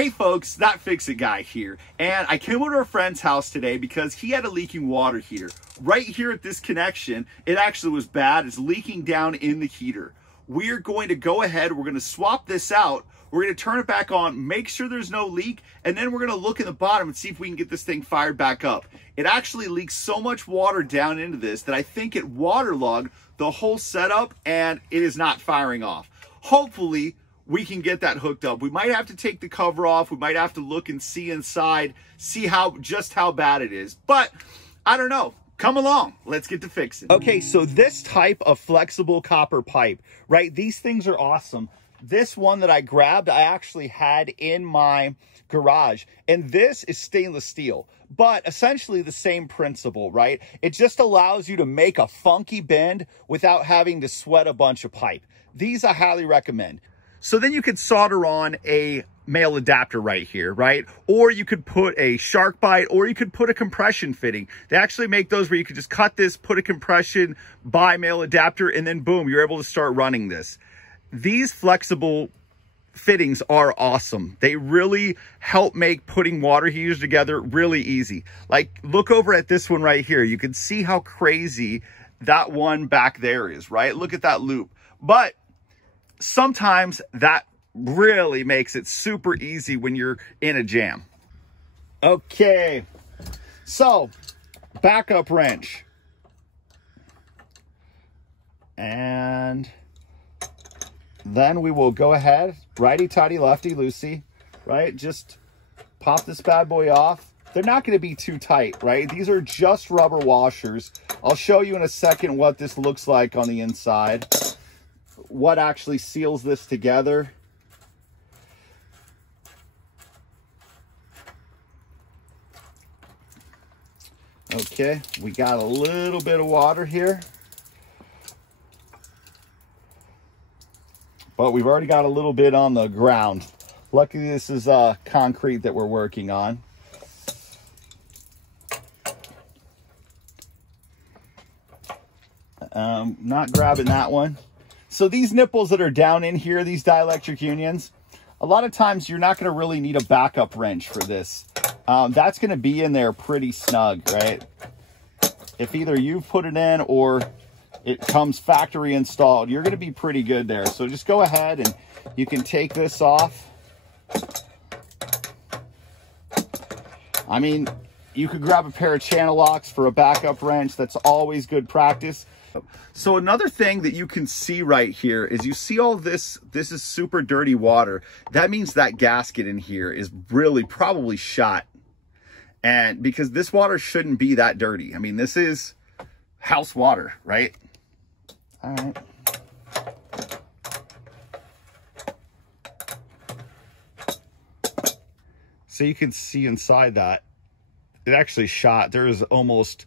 Hey folks, That Fix It Guy here, and I came over to a friend's house today because he had a leaking water heater. Right here at this connection, it actually was bad. It's leaking down in the heater. We're going to go ahead, we're going to swap this out, we're going to turn it back on, make sure there's no leak, and then we're going to look in the bottom and see if we can get this thing fired back up. It actually leaks so much water down into this that I think it waterlogged the whole setup and it is not firing off. Hopefully, we can get that hooked up. We might have to take the cover off. We might have to look and see inside, see just how bad it is. But I don't know. Come along. Let's get to fixing. Okay, so this type of flexible copper pipe, right? These things are awesome. This one that I grabbed, I actually had in my garage. And this is stainless steel, but essentially the same principle, right? It just allows you to make a funky bend without having to sweat a bunch of pipe. These I highly recommend. So then you could solder on a male adapter right here, right? Or you could put a shark bite, or you could put a compression fitting. They actually make those where you could just cut this, put a compression by male adapter, and then boom, you're able to start running this. These flexible fittings are awesome. They really help make putting water heaters together really easy. Like, look over at this one right here. You can see how crazy that one back there is, right? Look at that loop. But sometimes that really makes it super easy when you're in a jam. Okay, so backup wrench. And then we will go ahead, righty-tighty, lefty-loosey, right? Just pop this bad boy off. They're not going to be too tight, right? These are just rubber washers. I'll show you in a second what this looks like on the inside. What actually seals this together. Okay, we got a little bit of water here, but we've already got a little bit on the ground. Luckily, this is concrete that we're working on. Not grabbing that one. So these nipples that are down in here, these dielectric unions, a lot of times you're not going to really need a backup wrench for this. That's going to be in there pretty snug, right? If either you've put it in or it comes factory installed, you're going to be pretty good there. So just go ahead and you can take this off. I mean, you could grab a pair of channel locks for a backup wrench. That's always good practice. So another thing that you can see right here is you see all this is super dirty water. That means that gasket in here is really probably shot. And because this water shouldn't be that dirty. I mean, this is house water, right? All right. So you can see inside that it actually shot. There's almost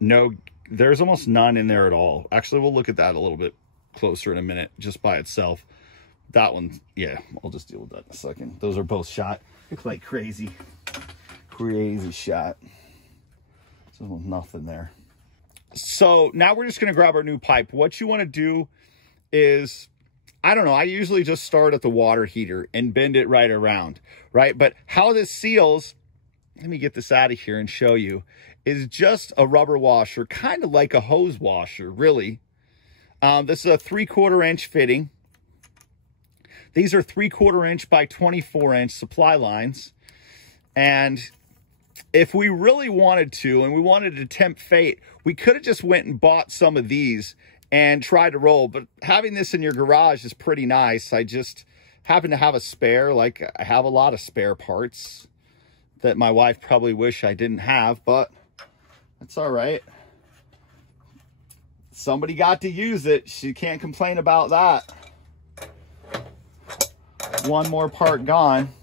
none in there at all. Actually, we'll look at that a little bit closer in a minute, just by itself. That one, yeah, I'll just deal with that in a second. Those are both shot. Look like crazy shot. So nothing there. So now we're just going to grab our new pipe. What you want to do is, I don't know, I usually just start at the water heater and bend it right around, right? But how this seals, let me get this out of here and show you, is just a rubber washer, kind of like a hose washer, really. This is a 3/4 inch fitting. These are 3/4 inch by 24 inch supply lines. And if we really wanted to, and we wanted to tempt fate, we could have just went and bought some of these and tried to roll. But having this in your garage is pretty nice. I just happen to have a spare, like I have a lot of spare parts that my wife probably wish I didn't have, but that's all right. Somebody got to use it. She can't complain about that. One more part gone.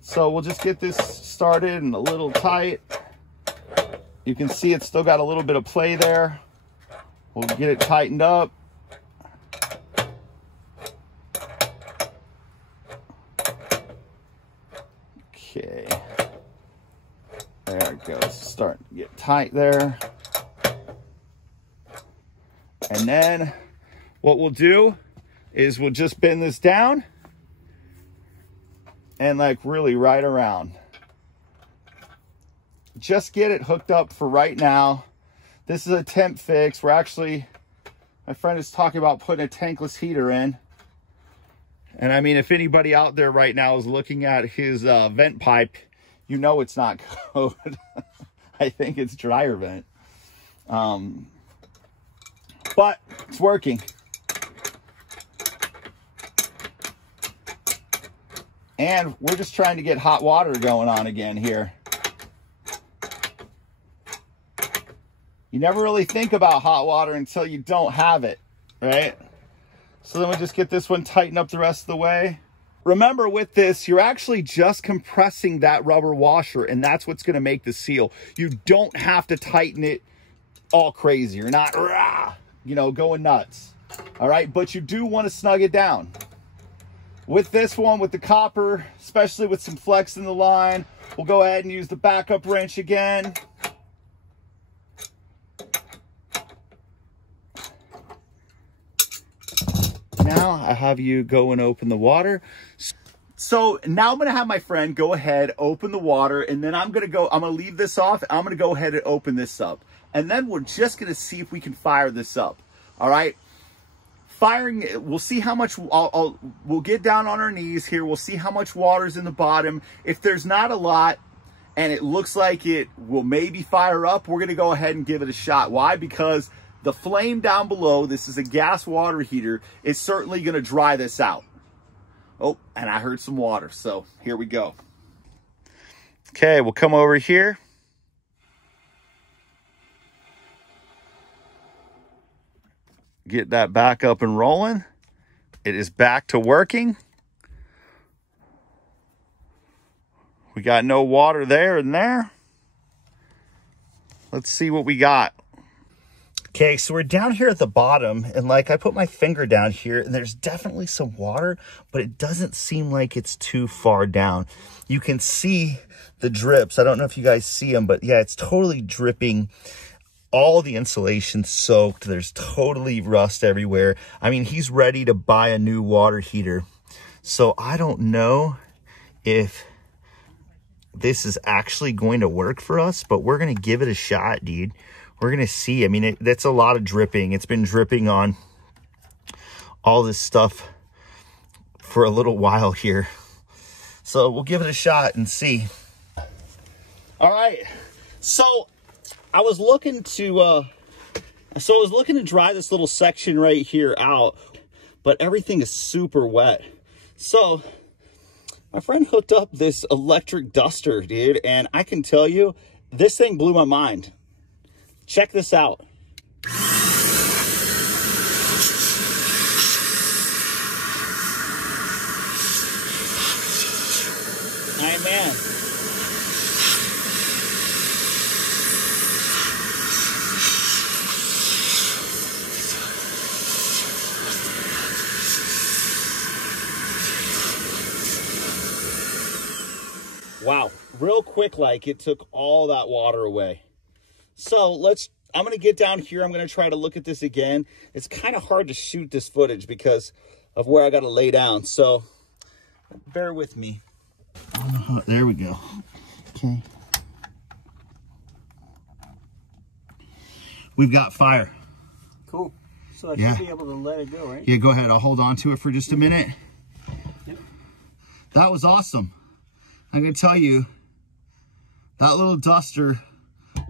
So we'll just get this started and a little tight. You can see it's still got a little bit of play there. We'll get it tightened up. Okay. There it goes. Starting to get tight there. And then what we'll do is we'll just bend this down and like really right around. Just get it hooked up for right now. This is a temp fix. We're actually, my friend is talking about putting a tankless heater in. And I mean, if anybody out there right now is looking at his vent pipe, you know it's not code. I think it's dryer vent. But it's working. And we're just trying to get hot water going on again here. You never really think about hot water until you don't have it, right? So then we just get this one tightened up the rest of the way. Remember, with this, you're actually just compressing that rubber washer, and that's what's going to make the seal. You don't have to tighten it all crazy. You're not, you know, going nuts. All right, but you do want to snug it down. With this one, with the copper, especially with some flex in the line, we'll go ahead and use the backup wrench again. Now I have you go and open the water. So now I'm going to have my friend go ahead, open the water, and then I'm going to leave this off. I'm going to go ahead and open this up. And then we're just going to see if we can fire this up. All right. Firing, we'll see how much, we'll get down on our knees here. We'll see how much water's in the bottom. If there's not a lot and it looks like it will maybe fire up, we're going to go ahead and give it a shot. Why? Because the flame down below, this is a gas water heater, is certainly going to dry this out. Oh, and I heard some water, so here we go. Okay, we'll come over here. Get that back up and rolling. It is back to working. We got no water there and there. Let's see what we got. Okay, so we're down here at the bottom, and like I put my finger down here, and there's definitely some water, but it doesn't seem like it's too far down. You can see the drips. I don't know if you guys see them, but yeah, it's totally dripping. All the insulation soaked. There's totally rust everywhere. I mean, he's ready to buy a new water heater. So I don't know if this is actually going to work for us, but we're going to give it a shot, dude. We're going to see. I mean, that's a lot of dripping. It's been dripping on all this stuff for a little while here. So we'll give it a shot and see. All right. So I was looking to dry this little section right here out, but everything is super wet. So my friend hooked up this electric duster, dude, and I can tell you, this thing blew my mind. Check this out. Hey, man. Wow, real quick, like it took all that water away. So I'm going to get down here. I'm going to try to look at this again. It's kind of hard to shoot this footage because of where I got to lay down. So bear with me. There we go. Okay. We've got fire. Cool. So I should be able to let it go, right? Yeah, go ahead. I'll hold on to it for just a minute. Yep. That was awesome. I'm going to tell you, that little duster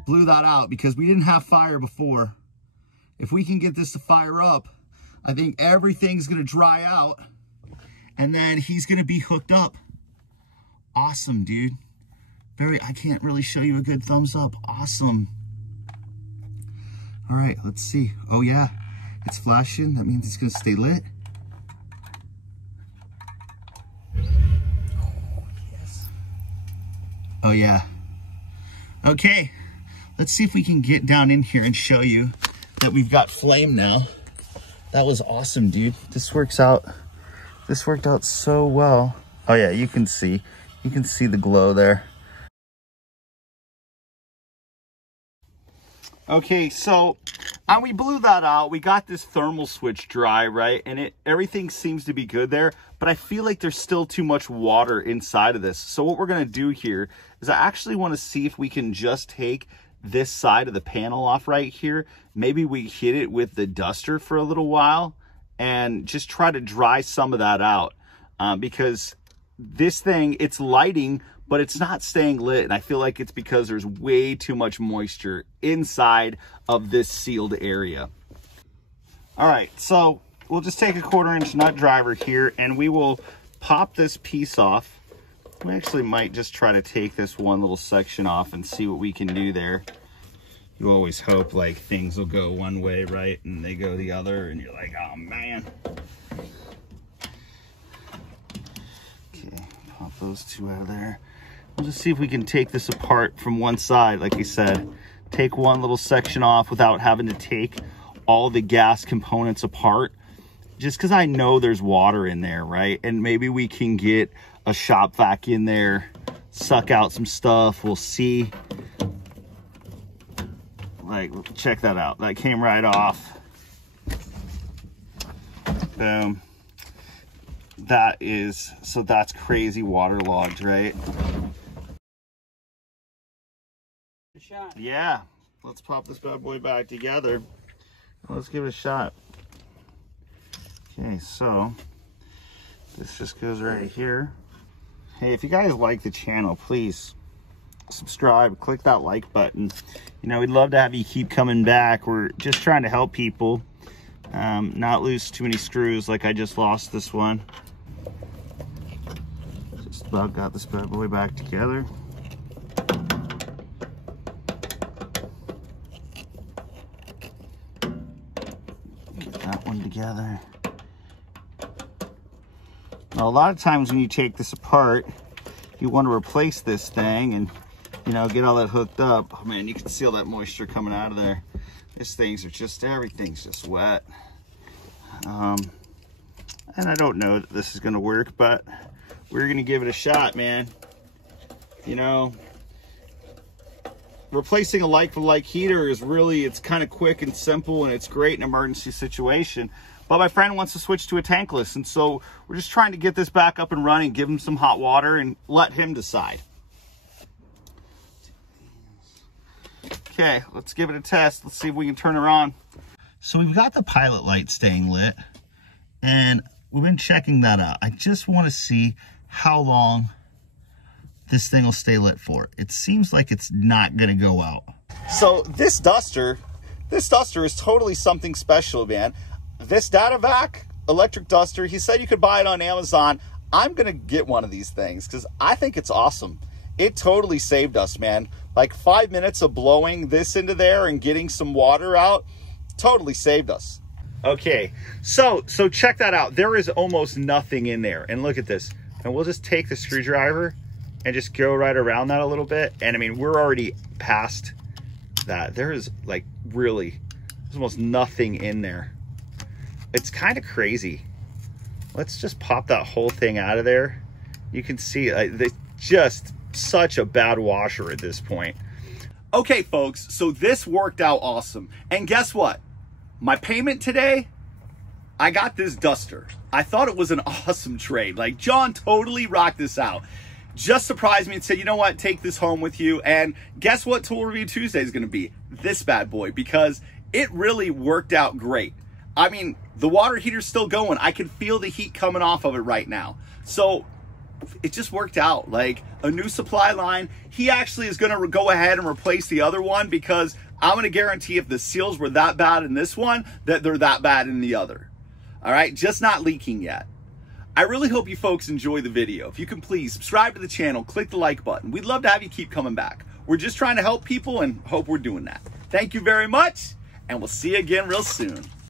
blew that out because we didn't have fire before. If we can get this to fire up, I think everything's going to dry out and then he's going to be hooked up. Awesome, dude. I can't really show you a good thumbs up. Awesome. All right, let's see. Oh yeah, it's flashing. That means it's going to stay lit. Oh yeah. Okay, let's see if we can get down in here and show you that we've got flame now. That was awesome, dude. This worked out so well. Oh yeah, you can see the glow there. Okay, so And we blew that out. We got this thermal switch dry, right? And everything seems to be good there, but I feel like there's still too much water inside of this. So what we're gonna do here is I actually wanna see if we can just take this side of the panel off right here. Maybe we hit it with the duster for a little while and just try to dry some of that out. Because this thing, it's lighting, but it's not staying lit. And I feel like it's because there's way too much moisture inside of this sealed area. All right, so we'll just take a 1/4-inch nut driver here and we will pop this piece off. We actually might just try to take this one little section off and see what we can do there. You always hope like things will go one way, right? And they go the other and you're like, oh man. Okay, pop those two out of there. We'll just see if we can take this apart from one side, like I said. Take one little section off without having to take all the gas components apart. Just because I know there's water in there, right? And maybe we can get a shop vac in there, suck out some stuff. We'll see. Like, check that out. That came right off. Boom. So that's crazy waterlogged, right? Shot. Yeah, let's pop this bad boy back together. Let's give it a shot. Okay, so this just goes right here. Hey, if you guys like the channel, please subscribe, click that like button. You know, we'd love to have you keep coming back. We're just trying to help people not lose too many screws like I just lost this one. Just about got this bad boy back together. That one together. Now, a lot of times when you take this apart, you want to replace this thing and, you know, get all that hooked up. Oh man, you can see all that moisture coming out of there. Everything's just wet. And I don't know that this is going to work, but we're going to give it a shot, man. You know, replacing a like-for-like heater is really, it's kind of quick and simple, and it's great in an emergency situation. But my friend wants to switch to a tankless, and so we're just trying to get this back up and running, give him some hot water, and let him decide. Okay, let's give it a test. Let's see if we can turn her on. So we've got the pilot light staying lit, and we've been checking that out. I just want to see how long this thing will stay lit for. It seems like it's not going to go out. So this duster is totally something special, man. This Data-Vac electric duster, he said you could buy it on Amazon. I'm going to get one of these things because I think it's awesome. It totally saved us, man. Like 5 minutes of blowing this into there and getting some water out totally saved us. Okay, so check that out. There is almost nothing in there. And look at this. And we'll just take the screwdriver and just go right around that a little bit. And I mean, we're already past that. There is like really, there's almost nothing in there. It's kind of crazy. Let's just pop that whole thing out of there. You can see just such a bad washer at this point. Okay, folks, so this worked out awesome. And guess what? My payment today, I got this duster. I thought it was an awesome trade. Like, John totally rocked this out. Just surprised me and said, you know what, take this home with you. And guess what Tool Review Tuesday is going to be? This bad boy, because it really worked out great. I mean, the water heater's still going. I can feel the heat coming off of it right now. So it just worked out. Like a new supply line. He actually is going to go ahead and replace the other one because I'm going to guarantee if the seals were that bad in this one, that they're that bad in the other. All right, just not leaking yet. I really hope you folks enjoy the video. If you can please subscribe to the channel, click the like button. We'd love to have you keep coming back. We're just trying to help people and hope we're doing that. Thank you very much, and we'll see you again real soon.